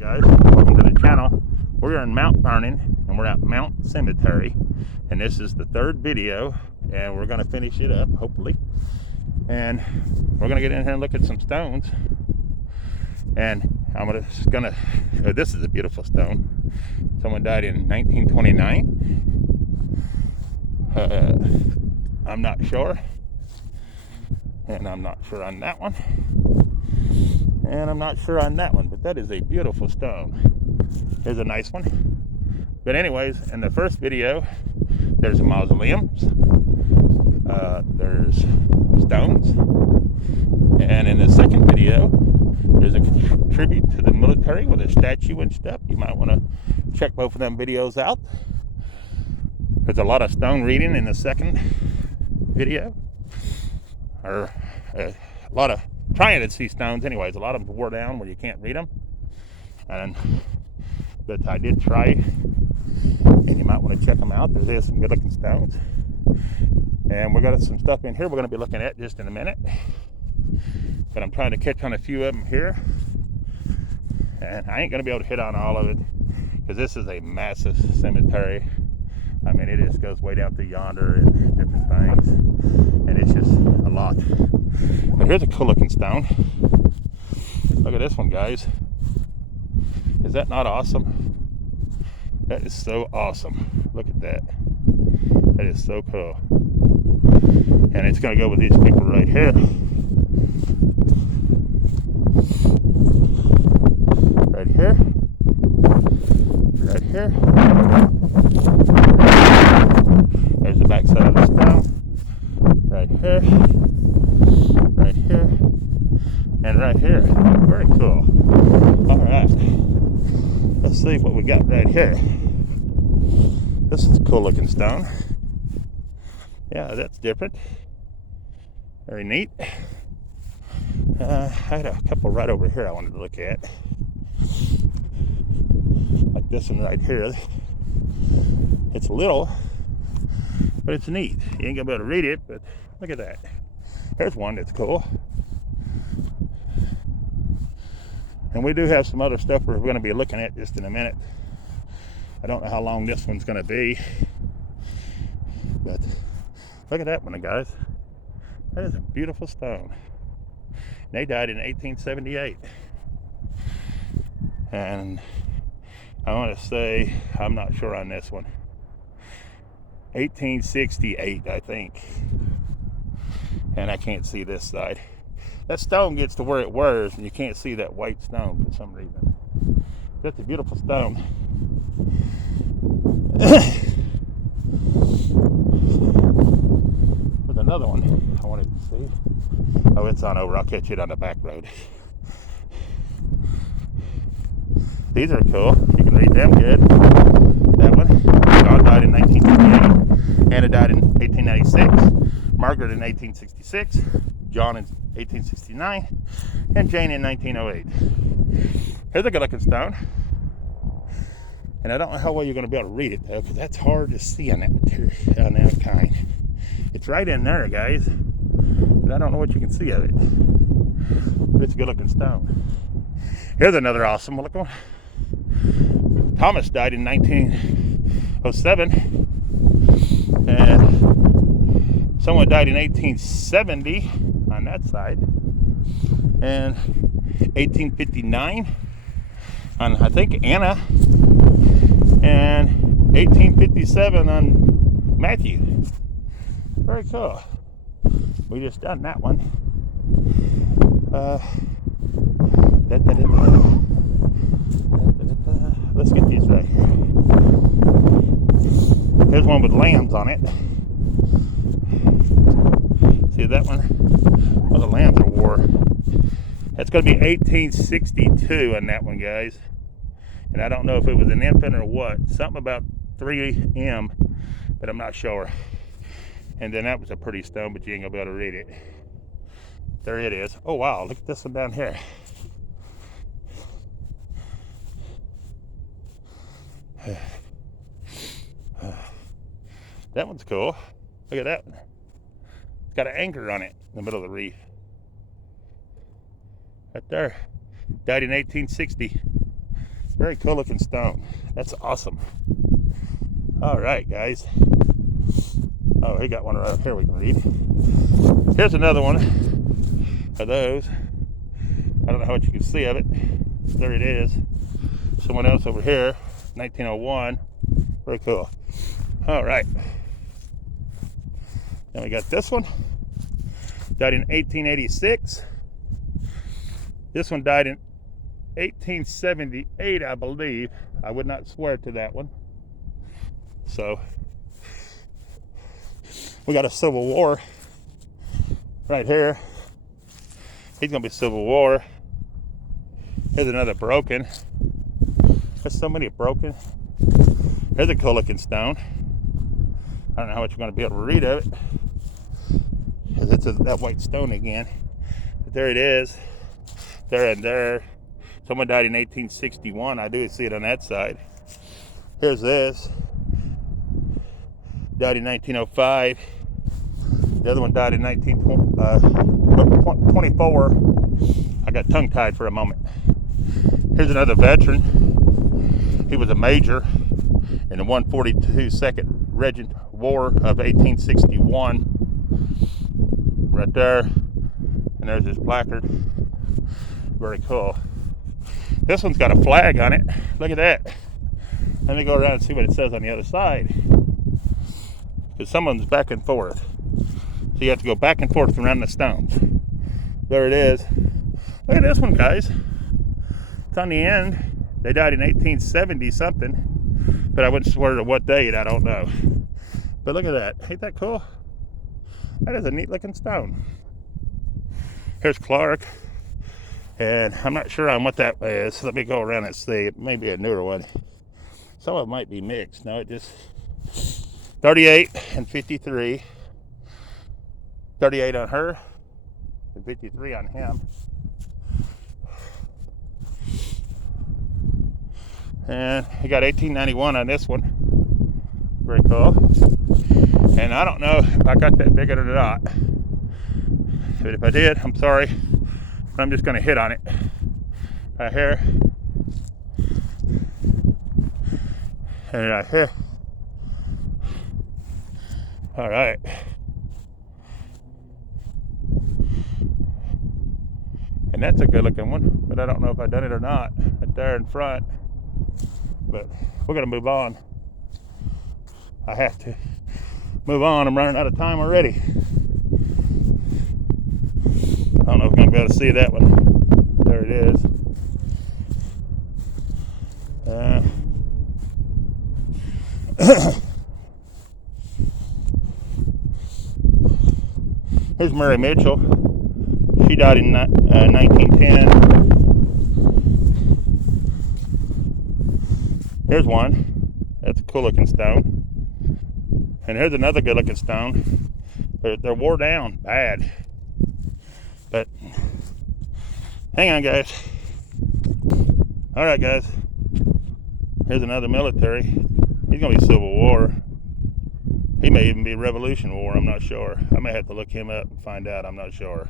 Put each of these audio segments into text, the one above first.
Guys, welcome to the channel. We're in Mount Vernon and we're at Mount Cemetery, and this is the third video, and we're going to finish it up hopefully, and we're going to get in here and look at some stones. And this is a beautiful stone. Someone died in 1929. I'm not sure, and I'm not sure on that one, and I'm not sure on that one, but that is a beautiful stone. Here's a nice one. But anyways, in the first video, there's mausoleums, there's stones, and in the second video, there's a tribute to the military with a statue and stuff. You might want to check both of them videos out. There's a lot of stone reading in the second video, or a lot of trying to see stones. Anyways, a lot of them wore down where you can't read them, but I did try, and you might want to check them out. There's some good looking stones, and we got some stuff in here we're going to be looking at just in a minute, but I'm trying to catch on a few of them here, and I ain't going to be able to hit on all of it because this is a massive cemetery. I mean, it just goes way down to yonder and different things, and it's just a lot. But here's a cool looking stone. Look at this one, guys. Is that not awesome? That is so awesome. Look at that. That is so cool. And it's going to go with these people right here. Right here. Right here. There's the back side of the stone. Right here. Right here. And right here. Very cool. Alright. Let's see what we got right here. This is a cool looking stone. Yeah, that's different. Very neat. I had a couple right over here I wanted to look at. Like this one right here. It's little, but it's neat. You ain't gonna be able to read it, but look at that. There's one that's cool. And we do have some other stuff we're going to be looking at just in a minute. I don't know how long this one's going to be, but look at that one, guys. That is a beautiful stone. They died in 1878. And I want to say, I'm not sure on this one. 1868, I think. And I can't see this side. That stone gets to where it wears, and you can't see that white stone for some reason. That's a beautiful stone. There's another one I wanted to see. Oh, it's on over. I'll catch it on the back road. These are cool. You can read them good. That one. John died in 1958. Anna died in 1896. Margaret in 1866. John in 1869. And Jane in 1908. Here's a good looking stone. And I don't know how well you're going to be able to read it though, because that's hard to see on that material, on that kind. It's right in there, guys. But I don't know what you can see of it. But it's a good looking stone. Here's another awesome looking one. Thomas died in 1907. And someone died in 1870 on that side. And 1859 on, I think, Anna. And 1857 on Matthew. Very cool. We just done that one. Let's get these right here. There's one with lambs on it. See that one? Well, the lambs are war. That's going to be 1862 on that one, guys. And I don't know if it was an infant or what. Something about 3M, but I'm not sure. And then that was a pretty stone, but you ain't gonna be able to read it. There it is. Oh wow, look at this one down here. That one's cool. Look at that one. It's got an anchor on it in the middle of the reef. Right there. Died in 1860. Very cool looking stone. That's awesome. All right, guys. Oh, he got one right here we can read. Here's another one of those. I don't know how much you can see of it. There it is. Someone else over here, 1901. Very cool. All right. Then we got this one. Died in 1886. This one died in 1878, I believe. I would not swear to that one. So, we got a Civil War right here. He's gonna be Civil War. Here's another broken. There's so many broken. Here's a cool looking stone. I don't know how much you're gonna be able to read of it, because it's that white stone again. But there it is. There and there. Someone died in 1861. I do see it on that side. Here's this. Died in 1905. The other one died in 1924. I got tongue tied for a moment. Here's another veteran. He was a major in the 142nd Regiment War of 1861. Right there. And there's his placard. Very cool. This one's got a flag on it. Look at that. Let me go around and see what it says on the other side. Because someone's back and forth. So you have to go back and forth around the stones. There it is. Look at this one, guys. It's on the end. They died in 1870 something. But I wouldn't swear to what date, I don't know. But look at that. Ain't that cool? That is a neat looking stone. Here's Clark. And I'm not sure on what that is. Let me go around and see. It may be a newer one. Some of it might be mixed. No, it just 38 and 53. 38 on her and 53 on him. And he got 1891 on this one. Very cool. And I don't know if I got that big or not. But if I did, I'm sorry. I'm just going to hit on it right here and right here. All right. And that's a good looking one, but I don't know if I've done it or not. Right there in front. But we're going to move on. I have to move on. I'm running out of time already. I don't know if I'm going to be able to see that one. There it is. Here's Mary Mitchell. She died in 1910. Here's one. That's a cool looking stone. And here's another good looking stone. They're wore down bad. But hang on, guys. All right, guys. Here's another military. He's gonna be Civil War. He may even be Revolution War. I'm not sure. I may have to look him up and find out. I'm not sure.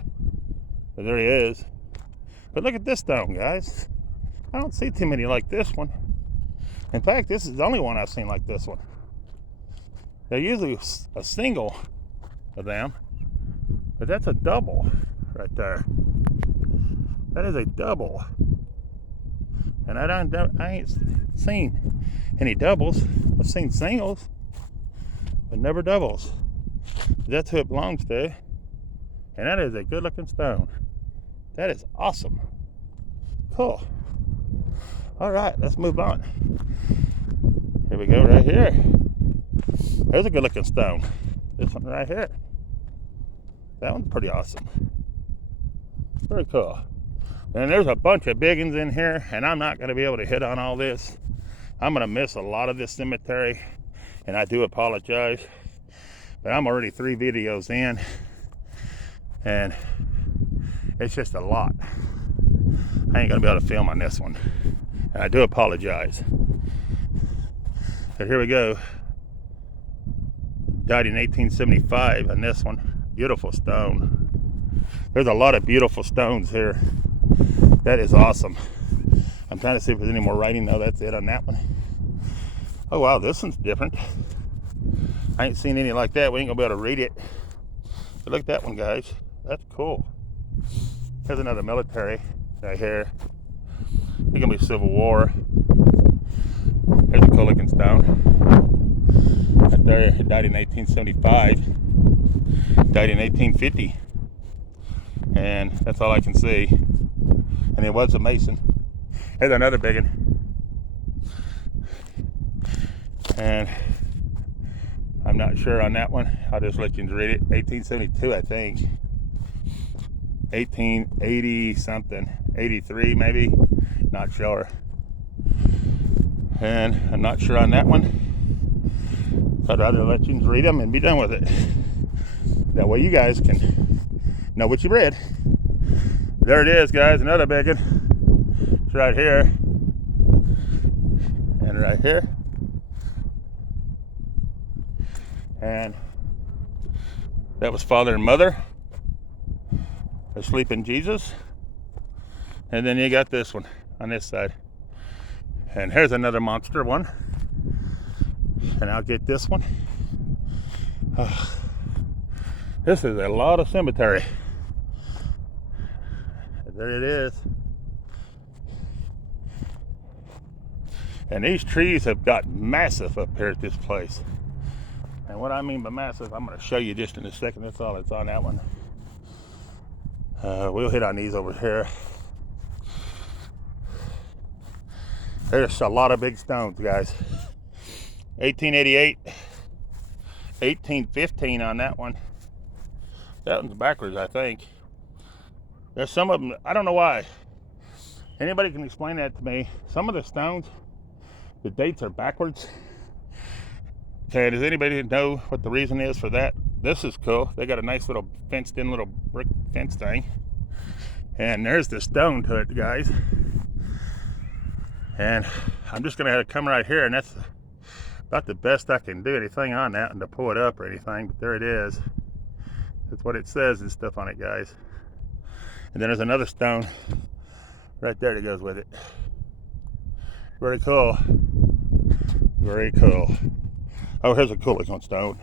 But there he is. But look at this stone, guys. I don't see too many like this one. In fact, this is the only one I've seen like this one. They're usually a single of them, but that's a double. Right there. That is a double. And I ain't seen any doubles. I've seen singles, but never doubles. That's who it belongs to. And that is a good looking stone. That is awesome. Cool. All right, let's move on. Here we go right here. There's a good looking stone. This one right here. That one's pretty awesome. Very cool. And there's a bunch of big ones in here, and I'm not going to be able to hit on all this. I'm going to miss a lot of this cemetery, and I do apologize. But I'm already 3 videos in, and it's just a lot. I ain't going to be able to film on this one, and I do apologize. But here we go. Died in 1875 on this one. Beautiful stone. There's a lot of beautiful stones here. That is awesome. I'm trying to see if there's any more writing. No, that's it on that one. Oh wow, this one's different. I ain't seen any like that. We ain't gonna be able to read it. But look at that one, guys. That's cool. Here's another military right here. It's gonna be Civil War. Here's a cool looking stone. Right there, he died in 1875. Died in 1850. And that's all I can see. And it was a Mason. Here's another big one. And I'm not sure on that one. I'll just let you read it. 1872, I think. 1880 something. 83 maybe. Not sure. And I'm not sure on that one. I'd rather let you read them and be done with it. That way you guys can know what you read. There it is, guys. Another big one. It's right here. And right here. And that was Father and Mother asleep in Jesus. And then you got this one on this side. And here's another monster one. And I'll get this one. This is a lot of cemetery. There it is. And these trees have got massive up here at this place. And what I mean by massive, I'm going to show you just in a second. That's all that's on that one. We'll hit on these over here. There's a lot of big stones, guys. 1888, 1815 on that one. That one's backwards, I think. There's some of them, I don't know why. Anybody can explain that to me? Some of the stones, the dates are backwards. Okay, does anybody know what the reason is for that? This is cool. They got a nice little fenced in little brick fence thing. And there's the stone to it, guys. And I'm just gonna have to come right here, and that's about the best I can do anything on that and to pull it up or anything, but there it is. That's what it says and stuff on it, guys. And then there's another stone right there that goes with it. Very cool. Very cool. Oh, here's a cool looking stone.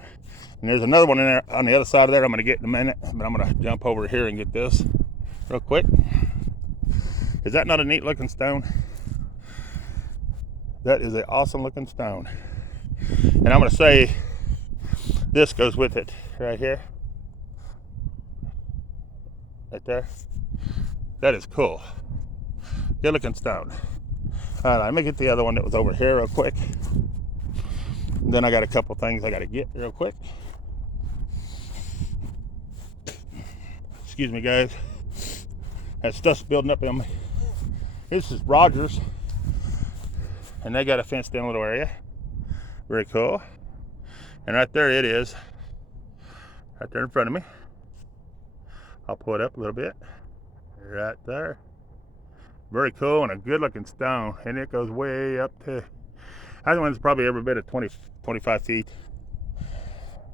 And there's another one in there on the other side of there I'm going to get in a minute, but I'm going to jump over here and get this real quick. Is that not a neat looking stone? That is an awesome looking stone. And I'm going to say this goes with it right here. Right there. That is cool. Good looking stone. All right, let me get the other one that was over here real quick. And then I got a couple things I got to get real quick. Excuse me, guys. That stuff's building up in me. This is Rogers. And they got a fenced in little area. Very cool. And right there it is. Right there in front of me. I'll pull it up a little bit. Right there. Very cool and a good looking stone. And it goes way up to, I think it's probably every bit of 20, 25 feet.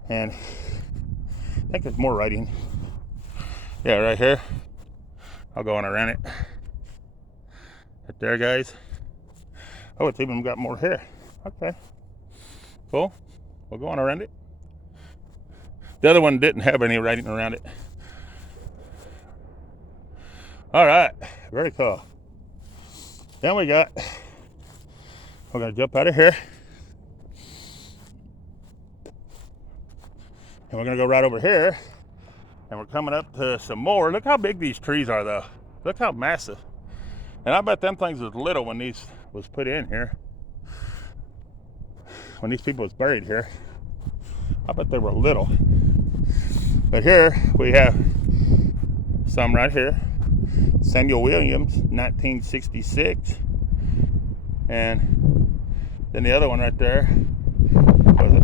And I think there's more writing. Yeah, right here. I'll go on around it. Right there, guys. Oh, it's even got more here. Okay. Cool. We'll go on around it. The other one didn't have any writing around it. All right. Very cool. Then we're going to jump out of here. And we're going to go right over here. And we're coming up to some more. Look how big these trees are, though. Look how massive. And I bet them things was little when these was put in here. When these people was buried here. I bet they were little. But here we have some right here. Samuel Williams, 1966. And then the other one right there, what was it?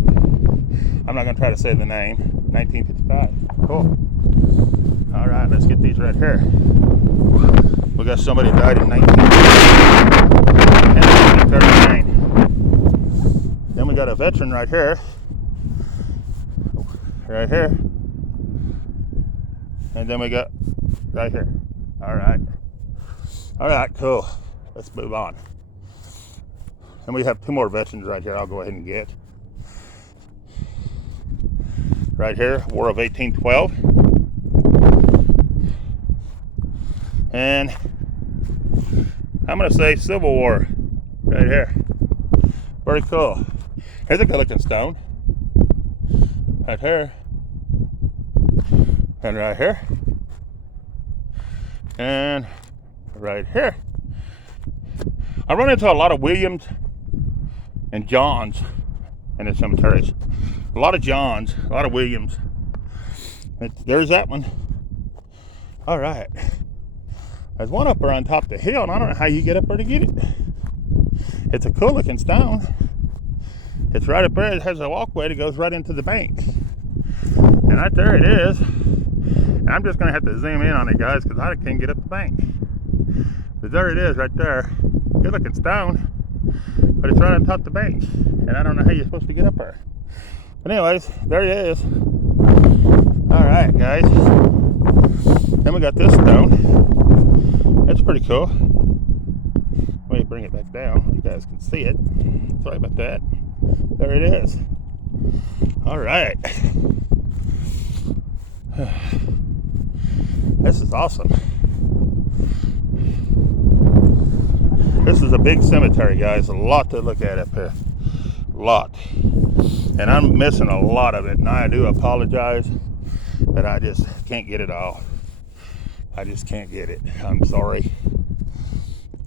I'm not going to try to say the name. 1955. Cool. All right, let's get these right here. We got somebody who died in 1939. Then we got a veteran right here. Right here. And then we got right here. All right. All right, cool. let's move on. And we have 2 more veterans right here I'll go ahead and get. Right here, War of 1812. And I'm going to say Civil War right here. Very cool. Here's a good looking stone. Right here. And right here. And right here. I run into a lot of Williams and Johns in the cemeteries. A lot of Johns, a lot of Williams. There's that one. All right. There's one up there on top of the hill, and I don't know how you get up there to get it. It's a cool looking stone. It's right up there. It has a walkway that goes right into the bank. And right there it is. And I'm just going to have to zoom in on it, guys, because I can't get up the bank. But there it is right there. Good looking stone. But it's right on top of the bank. And I don't know how you're supposed to get up there. But anyways, there it is. Alright, guys. Then we got this stone. That's pretty cool. Let me bring it back down. You guys can see it. Sorry about that. There it is. Alright. This is awesome. This is a big cemetery, guys. A lot to look at up here. A lot. And I'm missing a lot of it. And I do apologize that I just can't get it all. I just can't get it. I'm sorry.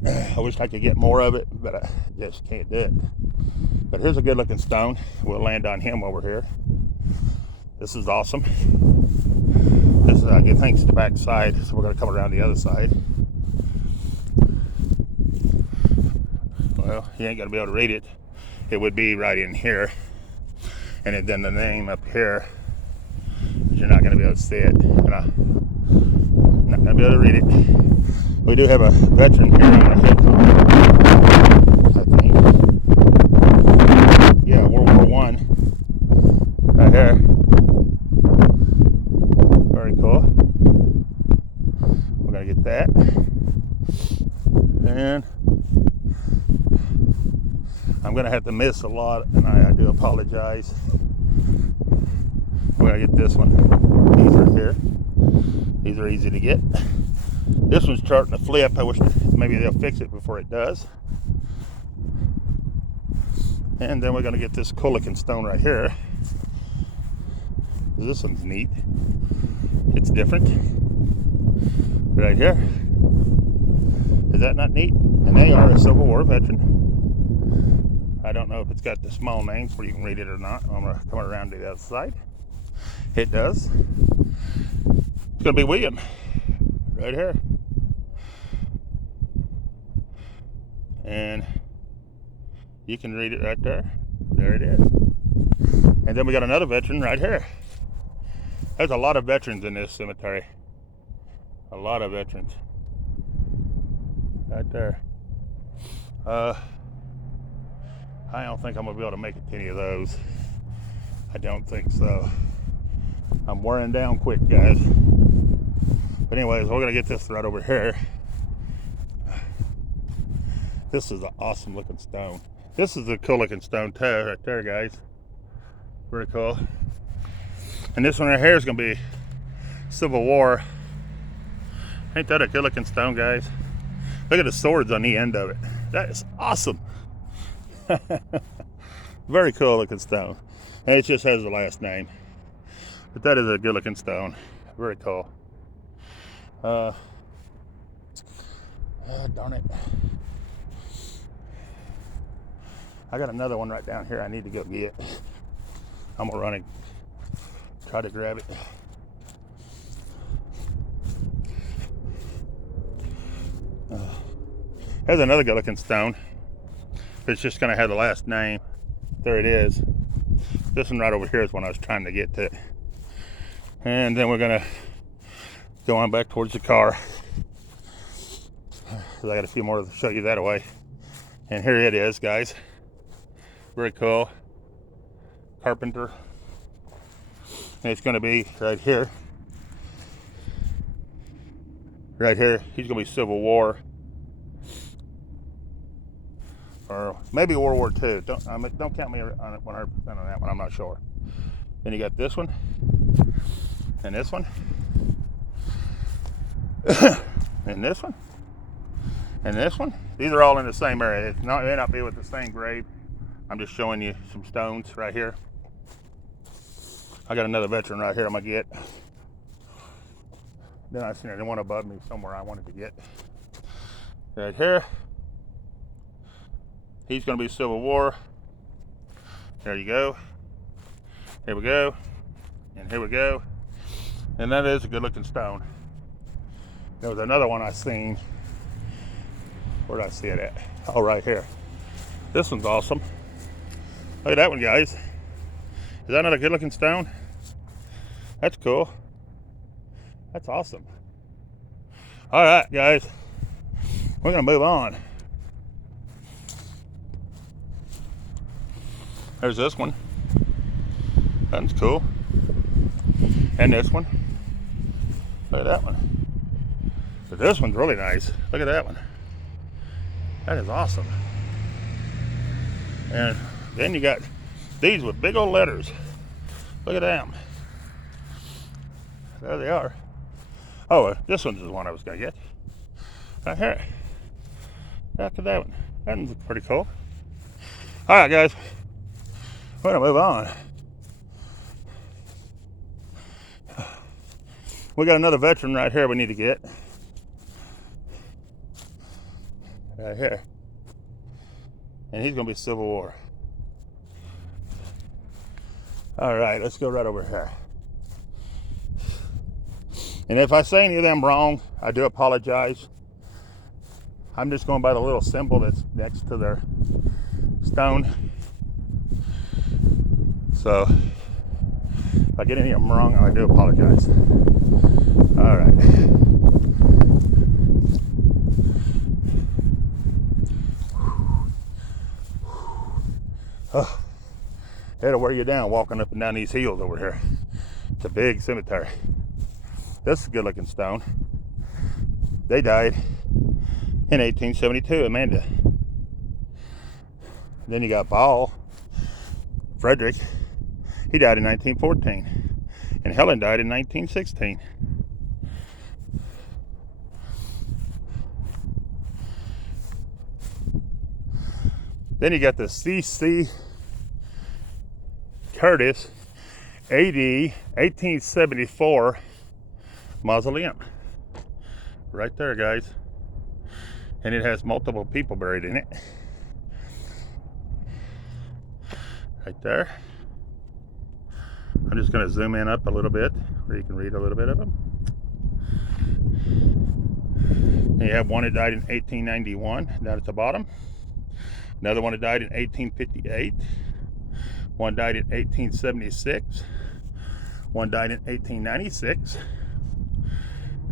I wish I could get more of it, but I just can't do it. But here's a good looking stone. We'll land on him over here. This is awesome. This is, I give thanks to the back side, so we're going to come around the other side. Well, you ain't going to be able to read it. It would be right in here. And then the name up here. You're not going to be able to see it. And I'm not going to be able to read it. We do have a veteran here on our head. I think. Yeah, World War I. Right here. Very cool. We're going to get that. And I'm going to have to miss a lot, and I do apologize. We're going to get this one. These are here. These are easy to get. This one's starting to flip. I wish maybe they'll fix it before it does. And then we're going to get this cool looking stone right here. This one's neat. It's different. Right here. Is that not neat? And they are a Civil War veteran. I don't know if it's got the small names where you can read it or not. I'm going to come around to the other side. It does. It's going to be William. Right here. And you can read it right there. There it is. And then we got another veteran right here. There's a lot of veterans in this cemetery. A lot of veterans. Right there. I don't think I'm going to be able to make it to any of those. I don't think so. I'm wearing down quick, guys. But anyways, we're going to get this right over here. This is an awesome looking stone. This is a cool looking stone too, right there, guys. Very cool. And this one right here is going to be Civil War. Ain't that a good looking stone, guys? Look at the swords on the end of it. That is awesome. Very cool looking stone. And it just has the last name. But that is a good looking stone. Very cool. Darn it. I got another one right down here I need to go get. I'm gonna run and try to grab it. Here's another good looking stone. It's just gonna have the last name. There it is. This one right over here is one I was trying to get to. And then we're gonna go on back towards the car. Cause I got a few more to show you that way. And here it is, guys. Very cool. Carpenter. And it's gonna be right here. Right here. He's gonna be Civil War. or maybe World War II. Don't count me on 100% on that one. I'm not sure. Then you got this one, and this one, and this one, and this one. These are all in the same area. It may not be with the same grave. I'm just showing you some stones right here. I got another veteran right here I'm gonna get. Then I seen one above me somewhere I wanted to get. Right here. He's gonna be Civil War. There you go. Here we go. And here we go. And that is a good looking stone. There was another one I seen. Where did I see it at? Oh, right here. This one's awesome. Look at that one, guys. Is that not a good looking stone? That's cool. That's awesome. All right, guys. We're gonna move on. There's this one. That's cool. And this one. Look at that one. But this one's really nice. Look at that one. That is awesome. And then you got these with big old letters. Look at them. There they are. Oh, this one's the one I was gonna get. Right here. After that one. That one's pretty cool. All right, guys. We're gonna move on. We got another veteran right here we need to get. Right here. And he's gonna be Civil War. All right, let's go right over here. And if I say any of them wrong, I do apologize. I'm just going by the little symbol that's next to their stone. So if I get any of them wrong, I do apologize. All right. Oh, it'll wear you down walking up and down these hills over here. It's a big cemetery. This is a good looking stone. They died in 1872, Amanda. Then you got Paul Frederick. He died in 1914. And Helen died in 1916. Then you got the C.C. Curtis A.D. 1874 mausoleum. Right there, guys. And it has multiple people buried in it. Right there. I'm just going to zoom in up a little bit where you can read a little bit of them. And you have one that died in 1891 down at the bottom. Another one that died in 1858. One died in 1876. One died in 1896.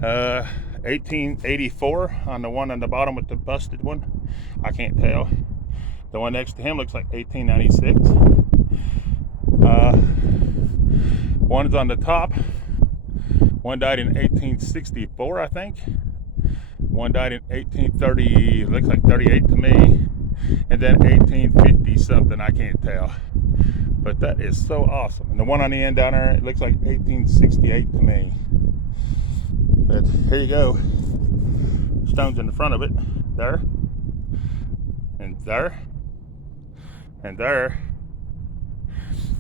1884 on the one on the bottom with the busted one. I can't tell. The one next to him looks like 1896. One's on the top. One died in 1864, I think. One died in 1830, looks like 38 to me. And then 1850 something, I can't tell. But that is so awesome. And the one on the end down there, it looks like 1868 to me. But here you go. Stones in the front of it. There. And there. And there.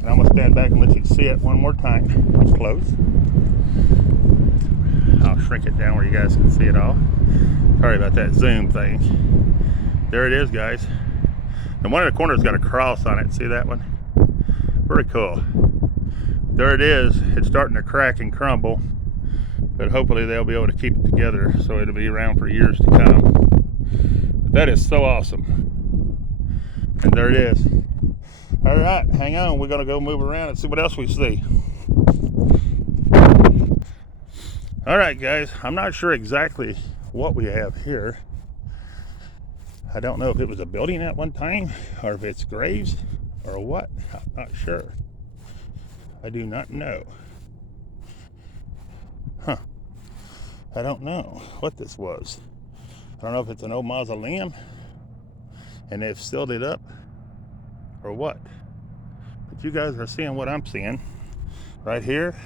And I'm going to stand back and let you see it one more time. It's close. I'll shrink it down where you guys can see it all. Sorry about that zoom thing. There it is, guys. And one of the corners got a cross on it. See that one? Very cool. There it is. It's starting to crack and crumble. But hopefully they'll be able to keep it together so it'll be around for years to come. But that is so awesome. And there it is. All right, hang on. We're going to go move around and see what else we see. All right, guys. I'm not sure exactly what we have here. I don't know if it was a building at one time or if it's graves or what. I'm not sure. I do not know. Huh. I don't know what this was. I don't know if it's an old mausoleum and they've sealed it up or what. But you guys are seeing what I'm seeing right here.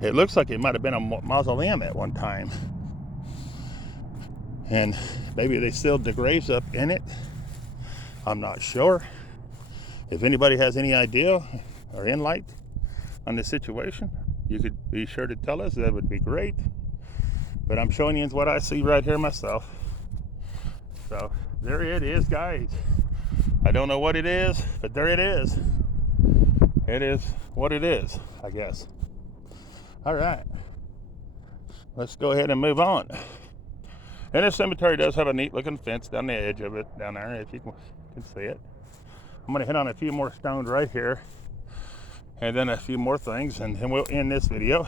It looks like it might have been a mausoleum at one time, and maybe they sealed the graves up in it. I'm not sure. If anybody has any idea or insight on the situation, you could be sure to tell us. That would be great. But I'm showing you what I see right here myself. So there it is, guys. I don't know what it is, but there it is. It is what it is, I guess. All right, let's go ahead and move on. And this cemetery does have a neat looking fence down the edge of it down there, if you can see it. I'm gonna hit on a few more stones right here, and then a few more things, and then we'll end this video.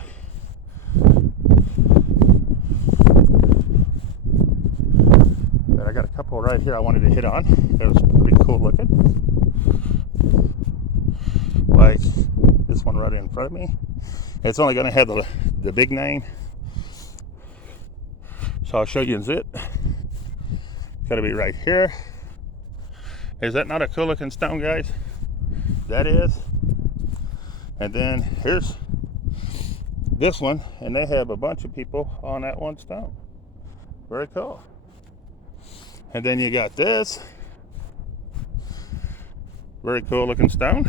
But I got a couple right here I wanted to hit on. That was pretty cool looking. Like this one right in front of me. It's only gonna have the big name. So I'll show you in it. It's gotta be right here. Is that not a cool looking stone, guys? That is. And then here's this one, and they have a bunch of people on that one stone. Very cool. And then you got this. Very cool looking stone.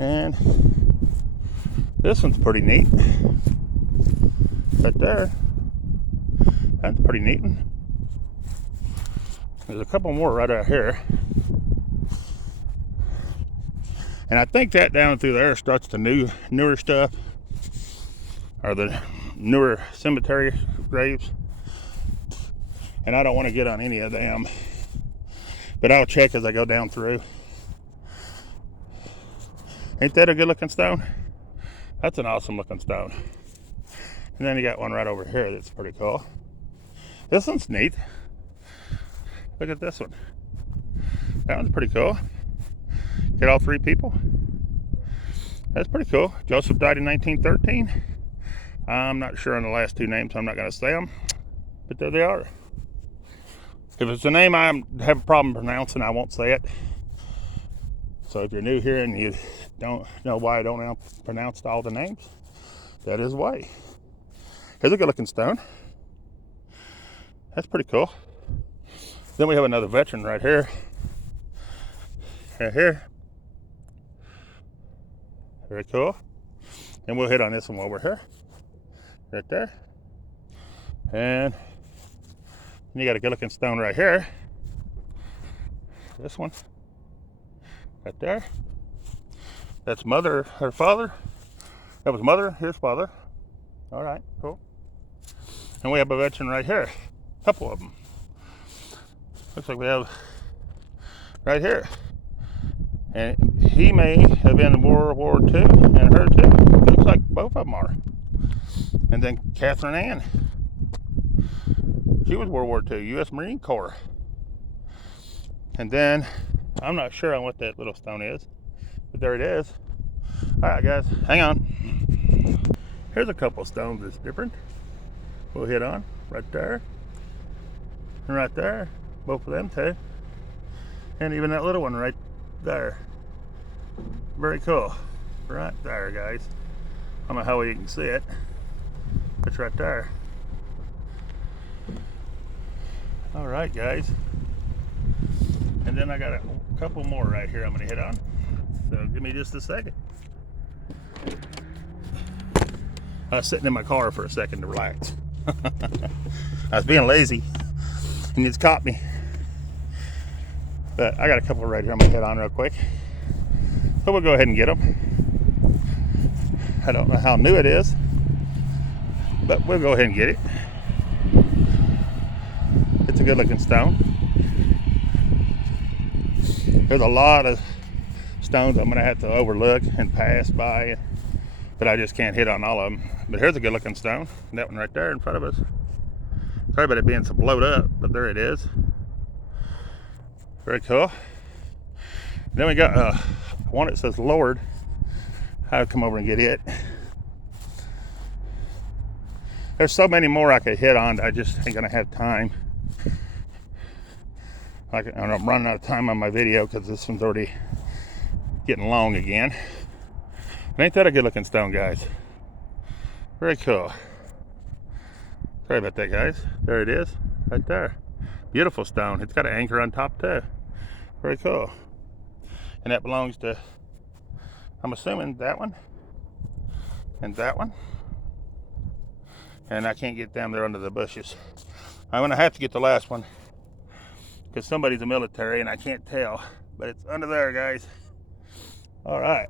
And this one's pretty neat. Right there. That's pretty neat. There's a couple more right out here. And I think that down through there starts the newer stuff, or the newer cemetery graves. And I don't want to get on any of them, but I'll check as I go down through. Ain't that a good looking stone? That's an awesome looking stone. And then you got one right over here that's pretty cool. This one's neat. Look at this one. That one's pretty cool. Get all three people. That's pretty cool. Joseph died in 1913. I'm not sure on the last two names, so I'm not going to say them. But there they are. If it's a name I have a problem pronouncing, I won't say it. So if you're new here and you don't know why I don't pronounce all the names, that is why. Here's a good looking stone. That's pretty cool. Then we have another veteran right here. Right here. Very cool. And we'll hit on this one while we're here. Right there. And you got a good looking stone right here. This one. Right there. That's mother, her father. That was mother, here's father. All right, cool. And we have a veteran right here. A couple of them. Looks like we have right here. And he may have been in World War II, and her too. Looks like both of them are. And then Catherine Ann. She was World War II, U.S. Marine Corps. And then, I'm not sure on what that little stone is, but there it is. All right, guys, hang on. Here's a couple stones that's different. We'll hit on right there, and right there, both of them too, and even that little one right there. Very cool. Right there, guys. I don't know how well you can see it. It's right there. All right, guys. And then I got a couple more right here I'm going to hit on. So give me just a second. I was sitting in my car for a second to relax. I was being lazy, and it's caught me. But I got a couple right here I'm going to hit on real quick. So we'll go ahead and get them. I don't know how new it is, but we'll go ahead and get it. It's a good looking stone. There's a lot of stones I'm going to have to overlook and pass by, but I just can't hit on all of them. But here's a good looking stone. That one right there in front of us. Sorry about it being so blowed up, but there it is. Very cool. Then we got one that says Lord. I'll come over and get it. There's so many more I could hit on. I just ain't gonna have time. I'm running out of time on my video because this one's already getting long again. But ain't that a good looking stone, guys? Very cool. Sorry about that, guys. There it is, right there. Beautiful stone. It's got an anchor on top too. Very cool. And that belongs to, I'm assuming, that one and that one. And I can't get down there under the bushes. I'm gonna have to get the last one because somebody's a military and I can't tell, but it's under there, guys. All right,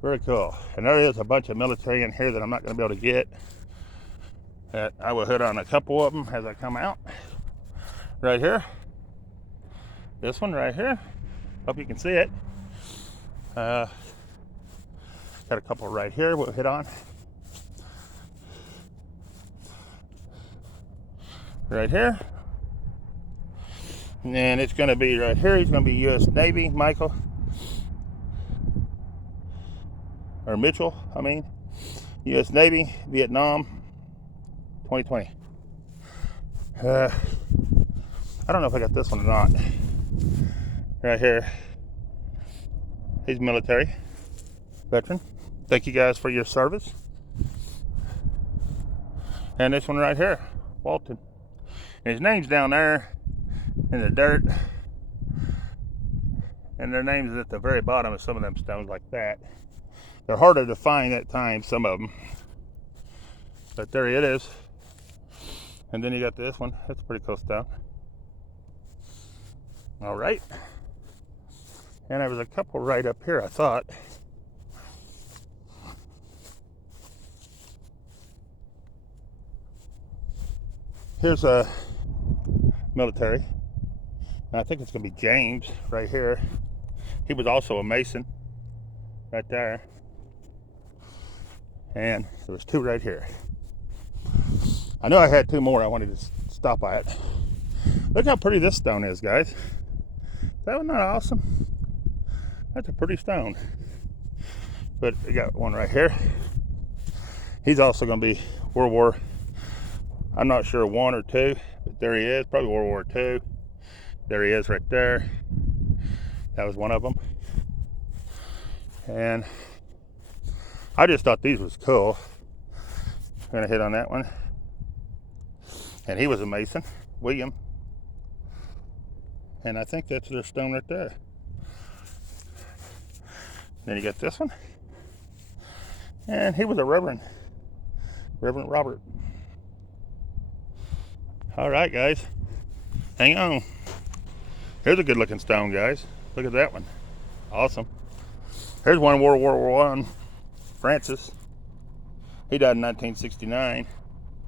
very cool. And there is a bunch of military in here that I'm not gonna be able to get. That I will hit on a couple of them as I come out. Right here, this one right here. Hope you can see it. Got a couple right here we'll hit on. Right here. And it's gonna be right here. He's gonna be U.S. Navy, Michael. Or Mitchell, I mean. U.S. Navy, Vietnam, 2020. I don't know if I got this one or not. Right here. He's military, veteran. Thank you guys for your service. And this one right here, Walton. And his name's down there in the dirt. And their names is at the very bottom of some of them stones like that. They're harder to find at times, some of them. But there it is. And then you got this one. That's a pretty cool stone. All right. And there was a couple right up here, I thought. Here's a military. And I think it's going to be James right here. He was also a Mason right there. And there was two right here. I know I had two more. I wanted to stop by it. Look how pretty this stone is, guys. Is that one not awesome? That's a pretty stone. But we got one right here. He's also going to be World War, I'm not sure, 1 or 2, but there he is, probably World War 2. There he is right there. That was one of them. And I just thought these was cool. I'm gonna hit on that one. And he was a Mason, William. And I think that's their stone right there. Then you got this one. And he was a Reverend Robert. All right, guys, hang on. Here's a good looking stone, guys. Look at that one. Awesome. Here's one World War I, Francis. He died in 1969.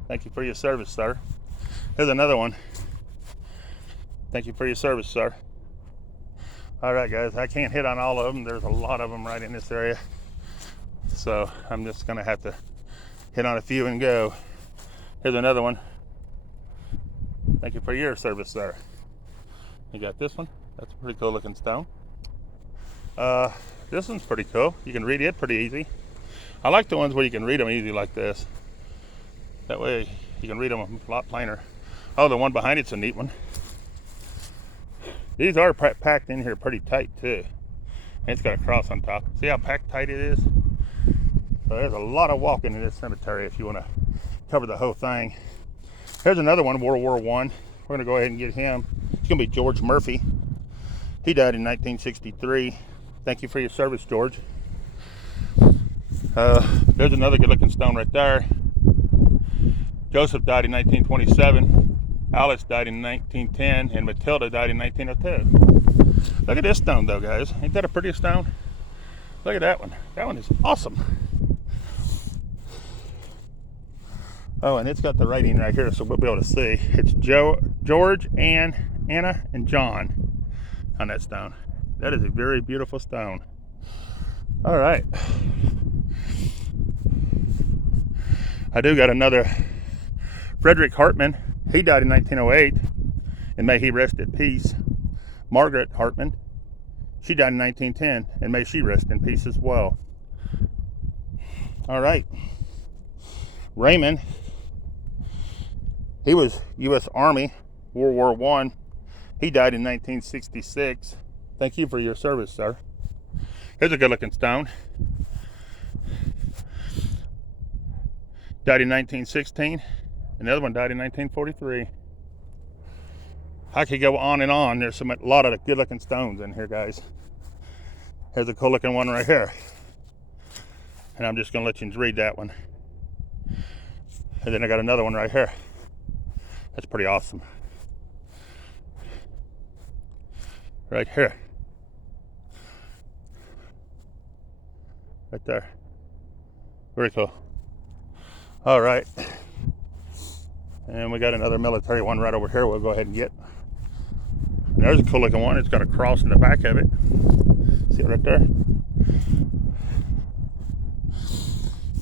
Thank you for your service, sir. Here's another one. Thank you for your service, sir. All right, guys, I can't hit on all of them. There's a lot of them right in this area. So I'm just gonna have to hit on a few and go. Here's another one. Thank you for your service, sir. You got this one. That's a pretty cool looking stone. This one's pretty cool. You can read it pretty easy. I like the ones where you can read them easy like this. That way you can read them a lot plainer. Oh, the one behind it's a neat one. These are packed in here pretty tight too. And it's got a cross on top. See how packed tight it is? So there's a lot of walking in this cemetery if you want to cover the whole thing. Here's another one, World War I. We're gonna go ahead and get him. It's gonna be George Murphy. He died in 1963. Thank you for your service, George. There's another good looking stone right there. Joseph died in 1927. Alice died in 1910, and Matilda died in 1902. Look at this stone though, guys. Ain't that a pretty stone? Look at that one. That one is awesome. Oh, and it's got the writing right here, so we'll be able to see. It's George, Anna, and John on that stone. That is a very beautiful stone. All right. I do got another Frederick Hartman. He died in 1908, and may he rest at peace. Margaret Hartman, she died in 1910, and may she rest in peace as well. All right. Raymond, he was U.S. Army, World War I. He died in 1966. Thank you for your service, sir. Here's a good looking stone. Died in 1916. Another one died in 1943. I could go on and on. There's a lot of good looking stones in here, guys. Here's a cool looking one right here. And I'm just gonna let you read that one. And then I got another one right here. That's pretty awesome. Right here. Right there. Very cool. All right. And we got another military one right over here we'll go ahead and get. And there's a cool looking one. It's got a cross in the back of it. See it right there?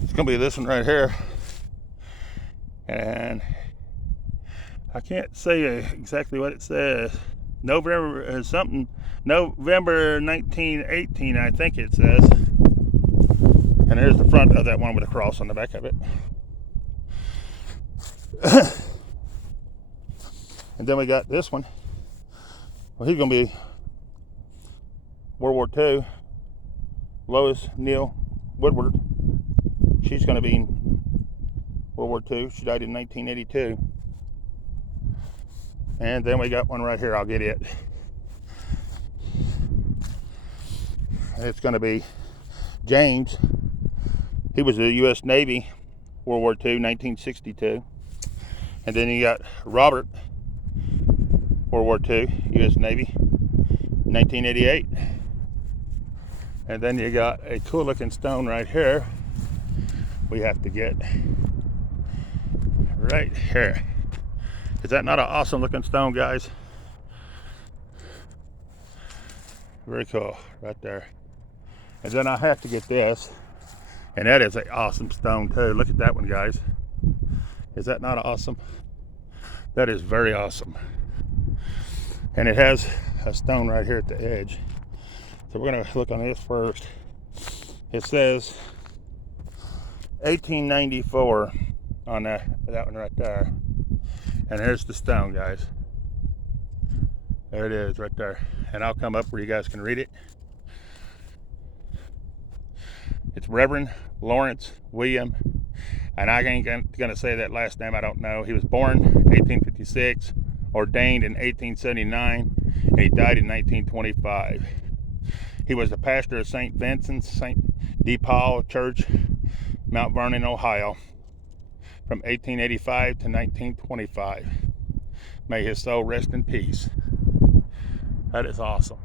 It's gonna be this one right here. And I can't say exactly what it says. November 1918, I think it says. And there's the front of that one with a cross on the back of it. And then we got this one. Well, he's going to be World War II. Lois Neal Woodward. She's going to be in World War II. She died in 1982. And then we got one right here. I'll get it. And it's going to be James. He was the U.S. Navy, World War II, 1962. And then you got Robert, World War II, U.S. Navy, 1988. And then you got a cool looking stone right here we have to get. Right here. Is that not an awesome looking stone, guys? Very cool, right there. And then I have to get this. And that is an awesome stone too. Look at that one, guys. Is that not awesome? That is very awesome. And it has a stone right here at the edge. So we're gonna look on this first. It says 1894 on that one right there. And there's the stone, guys. There it is right there. And I'll come up where you guys can read it. It's Reverend Lawrence William, and I ain't gonna say that last name, I don't know. He was born 1856, ordained in 1879, and he died in 1925. He was the pastor of St. Vincent's St. de Paul Church, Mount Vernon, Ohio, from 1885 to 1925. May his soul rest in peace. That is awesome.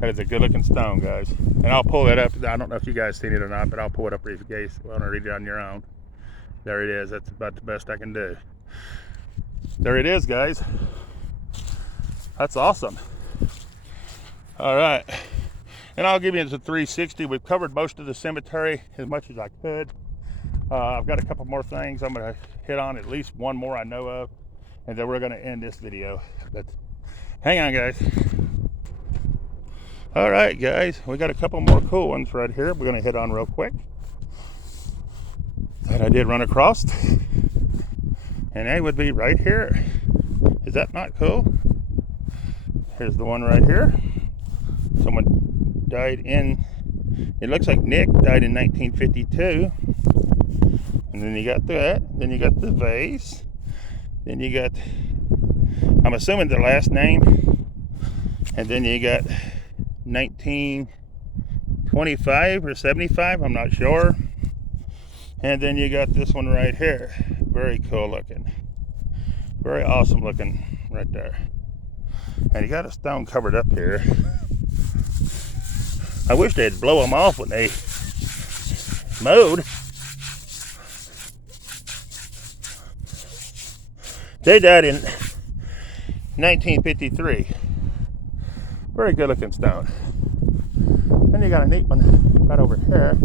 That is a good looking stone, guys. And I'll pull that up. I don't know if you guys seen it or not, but I'll pull it up for you guys want to read it on your own. There it is. That's about the best I can do. There it is, guys. That's awesome. All right. And I'll give you the 360. We've covered most of the cemetery as much as I could. I've got a couple more things I'm going to hit on, at least one more I know of. And then we're going to end this video. But hang on, guys. All right, guys, we got a couple more cool ones right here we're going to hit on real quick that I did run across, and they would be right here. Is that not cool? Here's the one right here. Someone died in, it looks like Nick died in 1952, and then you got that, then you got the vase, then you got, I'm assuming their last name, and then you got 1925 or 75, I'm not sure. And then you got this one right here. Very cool looking. Very awesome looking right there. And you got a stone covered up here. I wish they'd blow them off when they mowed. They died in 1953. Very good looking stone. Then you got a neat one right over here.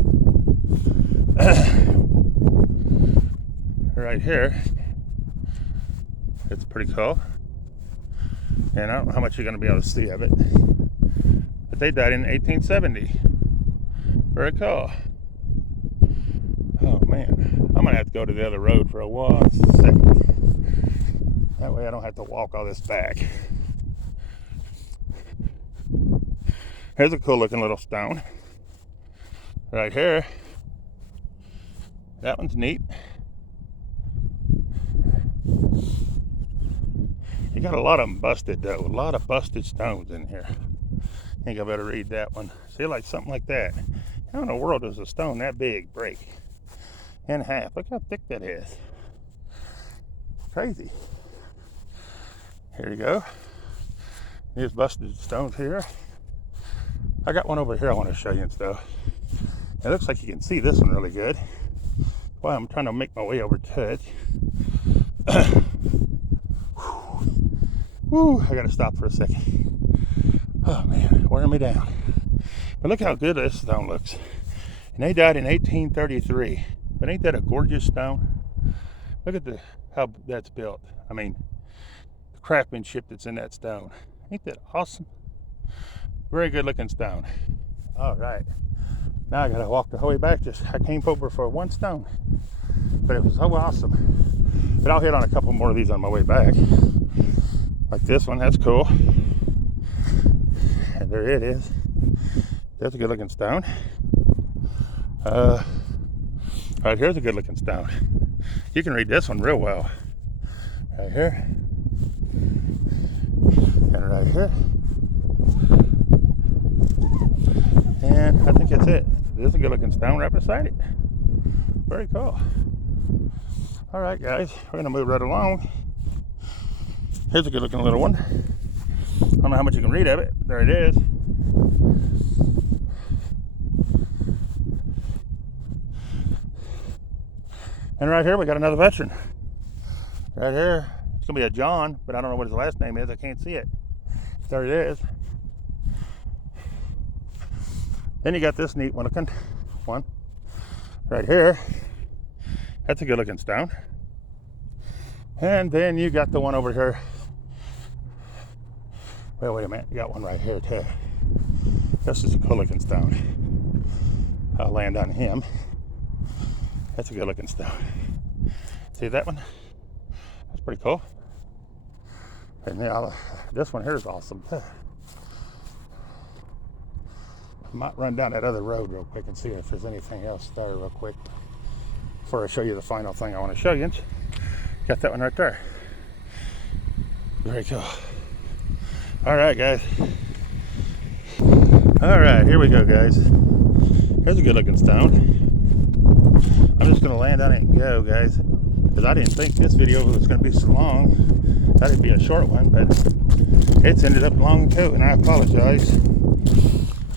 Right here. It's pretty cool. And I don't know how much you're going to be able to see of it. But they died in 1870. Very cool. Oh man. I'm going to have to go to the other road for a 1 second. That way I don't have to walk all this back. Here's a cool looking little stone right here. That one's neat. You got a lot of them busted though. A lot of busted stones in here. I think I better read that one. See, like something like that. How in the world does a stone that big break in half? Look how thick that is. Crazy. Here you go. Here's busted stones here. I got one over here I want to show you and stuff. It looks like you can see this one really good. Well, I'm trying to make my way over to it. Whew, I gotta stop for a second. Oh man, wearing me down. But look how good this stone looks. And they died in 1833. But ain't that a gorgeous stone? Look at how that's built. I mean, the craftsmanship that's in that stone. Ain't that awesome? Very good looking stone. All right. Now I gotta walk the whole way back. I came over for one stone. But it was so awesome. But I'll hit on a couple more of these on my way back. Like this one, that's cool. And there it is. That's a good looking stone. Right here's a good looking stone. You can read this one real well. Right here. And right here. And I think that's it. There's a good looking stone right beside it. Very cool. All right, guys, we're gonna move right along. Here's a good looking little one. I don't know how much you can read of it, but there it is. And right here we got another veteran. Right here, it's gonna be a John, but I don't know what his last name is. I can't see it. There it is. Then you got this neat one looking one right here. That's a good looking stone. And then you got the one over here. Well, wait a minute. You got one right here too. This is a cool looking stone. I'll land on him. That's a good looking stone. See that one? That's pretty cool. And now this one here is awesome too. I might run down that other road real quick and see if there's anything else there real quick before I show you the final thing I want to show you. Got that one right there. Very cool. All right, guys. All right, here we go, guys. Here's a good looking stone. I'm just gonna land on it and go, guys, because I didn't think this video was gonna be so long. Thought it'd be a short one, but it's ended up long too, and I apologize.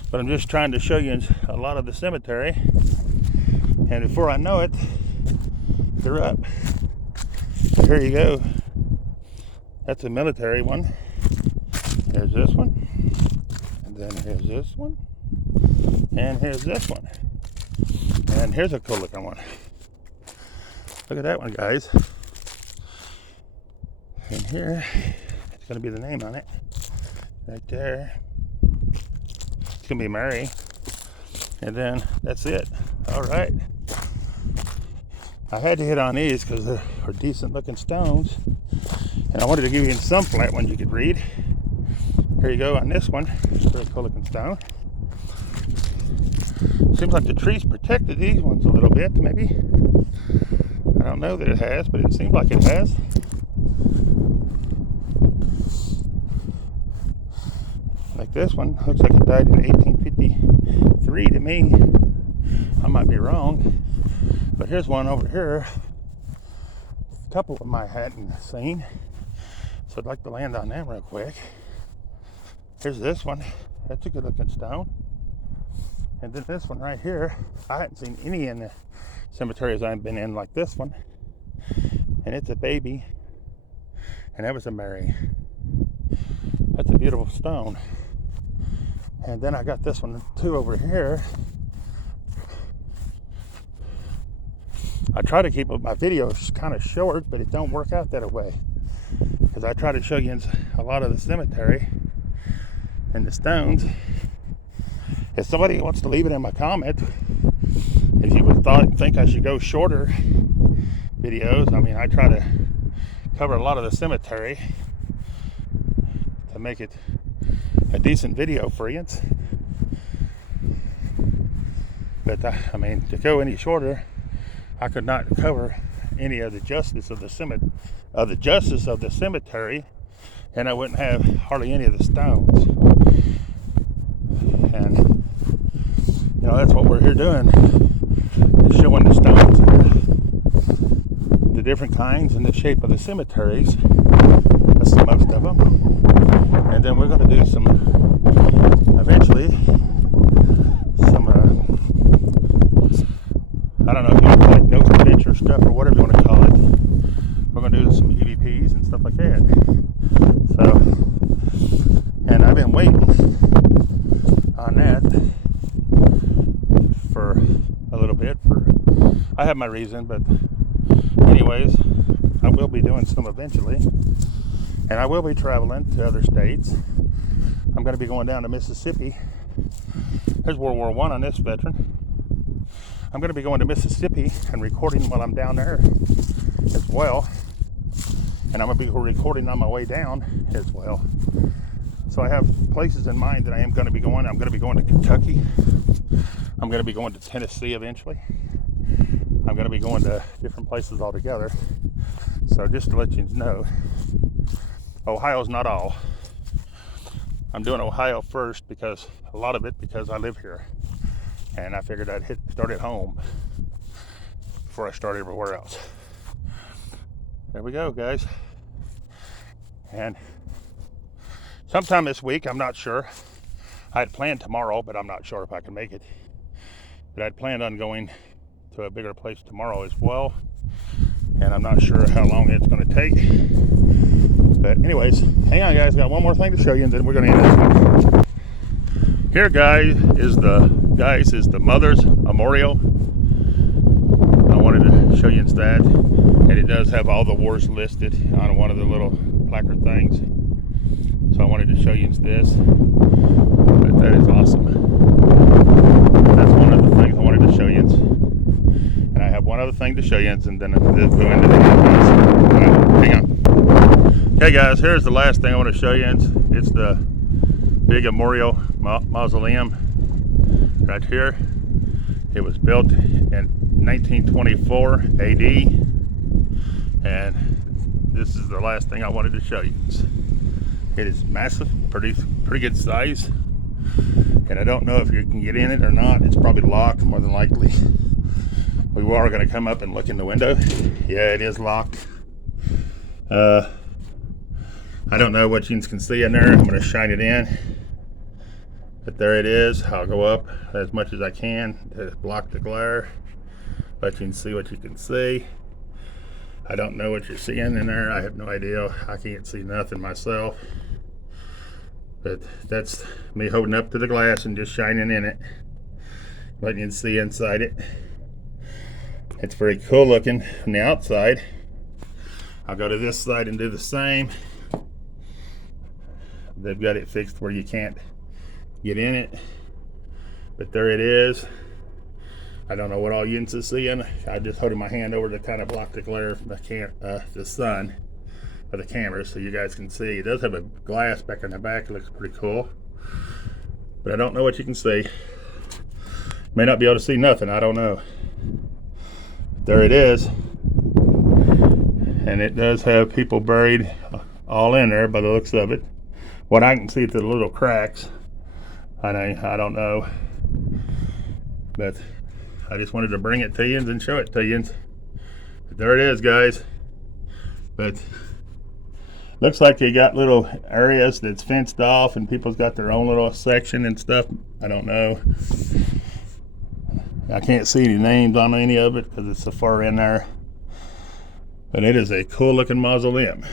But I'm just trying to show you a lot of the cemetery, and before I know it, they're up. So here you go. That's a military one. Here's this one, and then here's this one, and here's this one, and here's a cool looking one. Look at that one, guys. And here, it's going to be the name on it, right there. It's going to be Mary, and then that's it. All right. I had to hit on these because they're decent looking stones, and I wanted to give you some flat ones you could read. Here you go on this one. Very cool looking stone. Seems like the trees protected these ones a little bit, maybe. I don't know that it has, but it seems like it has. Like this one, looks like it died in 1853 to me. I might be wrong. But here's one over here. A couple of them I hadn't seen. So I'd like to land on them real quick. Here's this one. That's a good looking stone. And then this one right here. I hadn't seen any in the cemeteries I've been in like this one. And it's a baby. And that was a Mary. That's a beautiful stone. And then I got this one too over here. I try to keep my videos kind of short, but it don't work out that way. Because I try to show you a lot of the cemetery and the stones. If somebody wants to leave it in my comment, if you would think I should go shorter videos, I mean, I try to cover a lot of the cemetery to make it a decent video for you. But I mean, to go any shorter, I could not cover any of the justice of the cemetery, and I wouldn't have hardly any of the stones. And you know, that's what we're here doing, is showing the stones, the different kinds and the shape of the cemeteries. That's the most of them. And then we're going to do some, eventually, some I don't know if you want to call it ghost adventure stuff or whatever you want to call it. We're going to do some EVPs and stuff like that. So, and I've been waiting on that for a little bit. I have my reason, but anyways, I will be doing some eventually. And I will be traveling to other states. I'm going to be going down to Mississippi. There's World War I on this veteran. I'm going to be going to Mississippi and recording while I'm down there as well. And I'm going to be recording on my way down as well. So I have places in mind that I am going to be going. I'm going to be going to Kentucky. I'm going to be going to Tennessee eventually. I'm going to be going to different places altogether. So just to let you know, Ohio's not all. I'm doing Ohio first because a lot of it because I live here. And I figured I'd start at home before I start everywhere else. There we go, guys. And sometime this week, I'm not sure. I had planned tomorrow, but I'm not sure if I can make it. But I'd planned on going to a bigger place tomorrow as well. And I'm not sure how long it's going to take. But anyways, hang on, guys. Got one more thing to show you, and then we're going to end this. Here, guys, is the Mother's Memorial. I wanted to show you instead, and it does have all the wars listed on one of the little placard things. So I wanted to show you this, but that is awesome. That's one of the things I wanted to show you, and I have one other thing to show you, and then we'll go into the hang on. Okay, guys, here's the last thing I want to show you. It's the big memorial mausoleum right here. It was built in 1924 AD, and this is the last thing I wanted to show you. It is massive, pretty good size, and I don't know if you can get in it or not. It's probably locked, more than likely. We are going to come up and look in the window. Yeah, it is locked. I don't know what you can see in there. I'm going to shine it in. But there it is. I'll go up as much as I can to block the glare, but you can see what you can see. I don't know what you're seeing in there. I have no idea. I can't see nothing myself. But that's me holding up to the glass and just shining in it, letting you see inside it. It's very cool looking from the outside. I'll go to this side and do the same. They've got it fixed where you can't get in it, but there it is. I don't know what all you can see in. I just holding my hand over to kind of block the glare from the sun of the camera so you guys can see. It does have a glass back in the back. It looks pretty cool, but I don't know what you can see. May not be able to see nothing. I don't know. There it is, and it does have people buried all in there by the looks of it. What I can see through the little cracks, I don't know, but I just wanted to bring it to you and show it to you. But there it is, guys. But looks like they got little areas that's fenced off, and people's got their own little section and stuff. I don't know. I can't see any names on any of it because it's so far in there. But it is a cool looking mausoleum.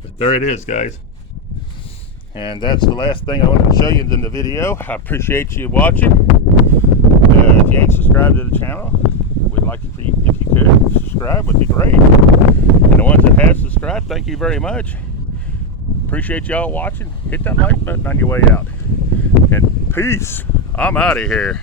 But there it is, guys. And that's the last thing I wanted to show you in the video. I appreciate you watching. If you ain't subscribed to the channel, we'd like if you could subscribe, would be great. And the ones that have subscribed, thank you very much. Appreciate y'all watching. Hit that like button on your way out. And peace. I'm out of here.